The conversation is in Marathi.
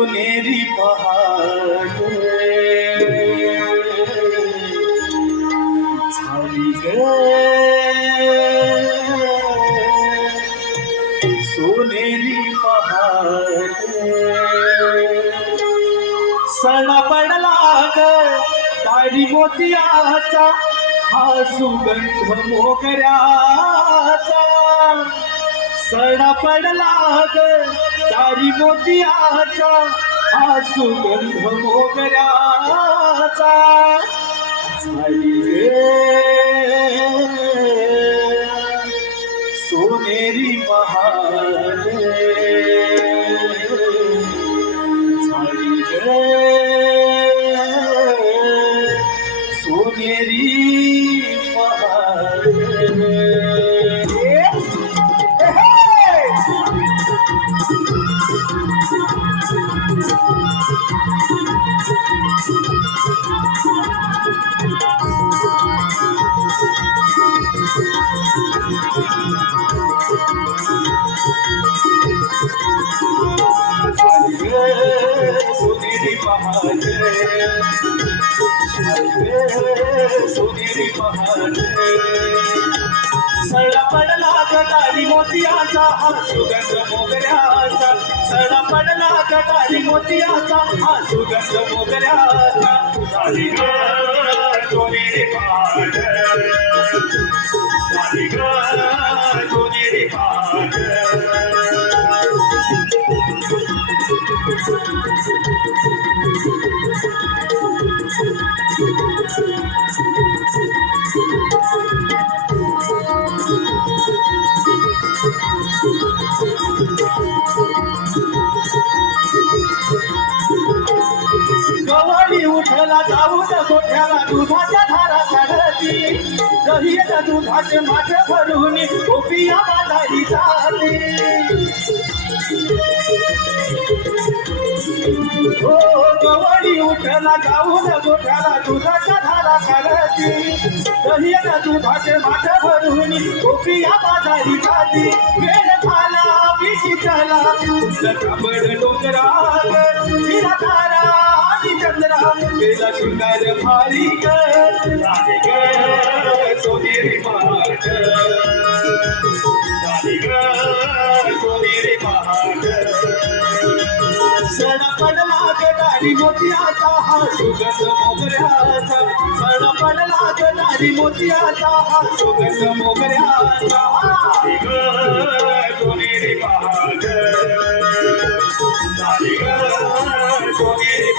सोनेरी पहाट झाली ग सोनेरी पहाट सणा पडला ग दाढी मोतियाचा हा सुगंध मोगऱ्याचा सणा पडला ग दाढी मोतियाचा हा सुगंध मोगऱ्याचा झाली ग सोनेरी पहाट झाली ग सोनेरी पहाट सोनेरी पहाट सोनेरी पहाट सडा पडला गटारी मोतियाचा हा सुगंध मोगऱ्याचा सडा पडला गटारी मोतियाचा हा सुगंध मोगऱ्याचा झाली ग सोनेरी पहाट झाली ग सोनेरी पहाट गवळी उठला जाऊन गोठ्याला दुधाच्या धारा काढती दहीच्या दुधाचे माठे भरून गोपिया बांधारी जाते हो गवळी उठला जाऊन गोठ्याला दुधाच्या धारा काढती दहीच्या दुधाचे माठे भरून गोपिया बांधारी जाते वेळ झाला बिशी चला कबड डोंगरात हिरा तारा चंद्रा बेला शृंगार भारी ग झाली ग सोनेरी पहाट झाली ग सोनेरी पहाट सडा पडला ग दाढी मोतियाचा हा सुगंध मोगऱ्याचा सडा पडला ग दाढी मोतियाचा हा सुगंध मोगऱ्याचा झाली ग सोनेरी पहाट झाली ग सोनेरी